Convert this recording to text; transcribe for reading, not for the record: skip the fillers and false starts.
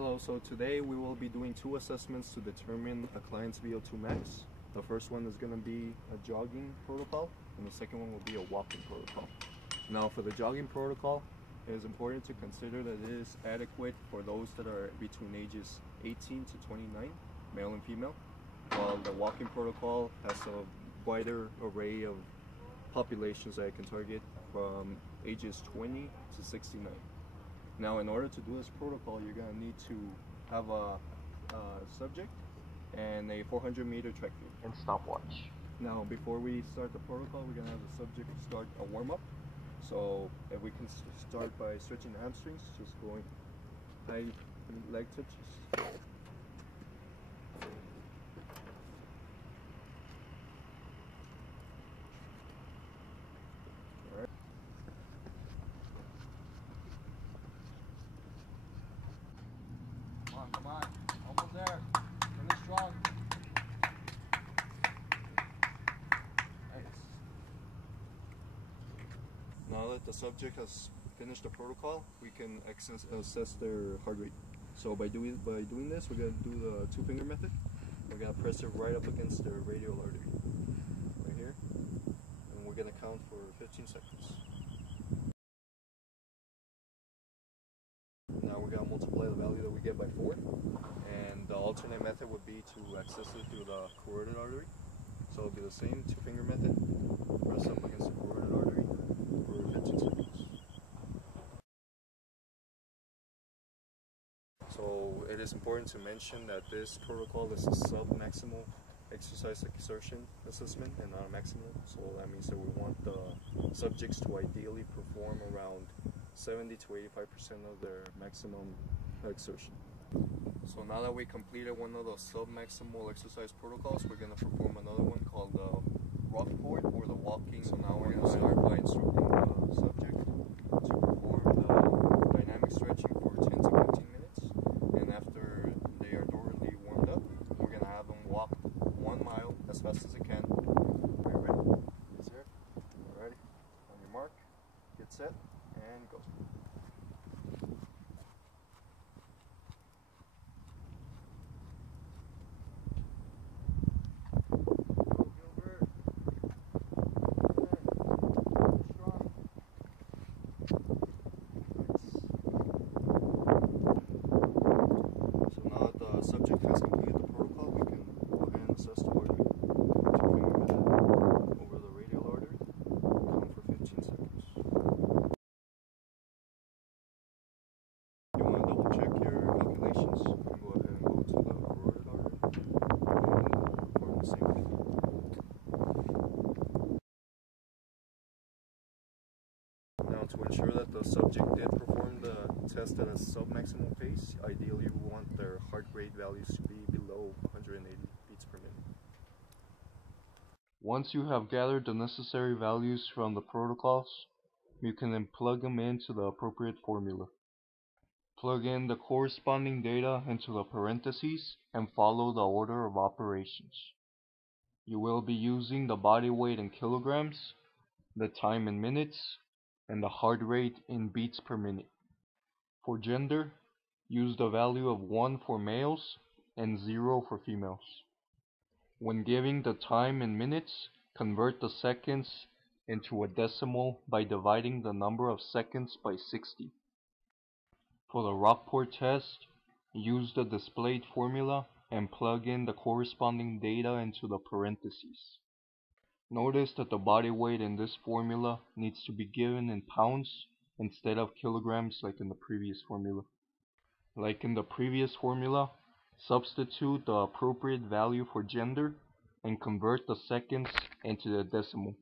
Hello, so today we will be doing two assessments to determine a client's VO2 max. The first one is going to be a jogging protocol, and the second one will be a walking protocol. Now for the jogging protocol, it is important to consider that it is adequate for those that are between ages 18 to 29, male and female, while the walking protocol has a wider array of populations that it can target from ages 20 to 69. Now, in order to do this protocol, you're going to need to have a subject and a 400-meter track field. And stopwatch. Now, before we start the protocol, we're going to have the subject start a warm-up. So, if we can start by stretching the hamstrings, just going high leg touches. Come on, almost there. Finish strong. Nice. Now that the subject has finished the protocol, we can assess their heart rate. So by doing this, we're going to do the two-finger method. We're going to press it right up against their radial artery, right here, and we're going to count for 15 seconds. Now we're going to multiply the value that we get by 4, and the alternate method would be to access it through the carotid artery. So it'll be the same two-finger method, press up against the carotid artery for 15 seconds. So it is important to mention that this protocol is a sub-maximal exercise exertion assessment and not a maximal. So that means that we want the subjects to ideally perform around 70 to 85% of their maximum exertion. So now that we completed one of those sub-maximal exercise protocols, we're going to perform another one called the Rockport or the walking. So now we're going to start by instructing the subject to perform the dynamic stretching for 10 to 15 minutes. And after they are thoroughly warmed up, we're going to have them walk 1 mile as fast as they can. Are you ready? Yes, sir. Alrighty. On your mark, get set, and go. Subject has completed the protocol, we can go ahead and assess the heart rate. Two-finger method over the radial artery, count for 15 seconds. You want to double check your calculations, you can go ahead and go to the carotid artery and perform the same thing. Now, to ensure that the subject did perform the test at a sub-maximal pace, ideally we want their heart rate values to be below 180 beats per minute. Once you have gathered the necessary values from the protocols, you can then plug them into the appropriate formula. Plug in the corresponding data into the parentheses and follow the order of operations. You will be using the body weight in kilograms, the time in minutes, and the heart rate in beats per minute. For gender, use the value of 1 for males and 0 for females. When giving the time in minutes, convert the seconds into a decimal by dividing the number of seconds by 60. For the Rockport test, use the displayed formula and plug in the corresponding data into the parentheses. Notice that the body weight in this formula needs to be given in pounds instead of kilograms like in the previous formula. Like in the previous formula, substitute the appropriate value for gender and convert the seconds into the decimal.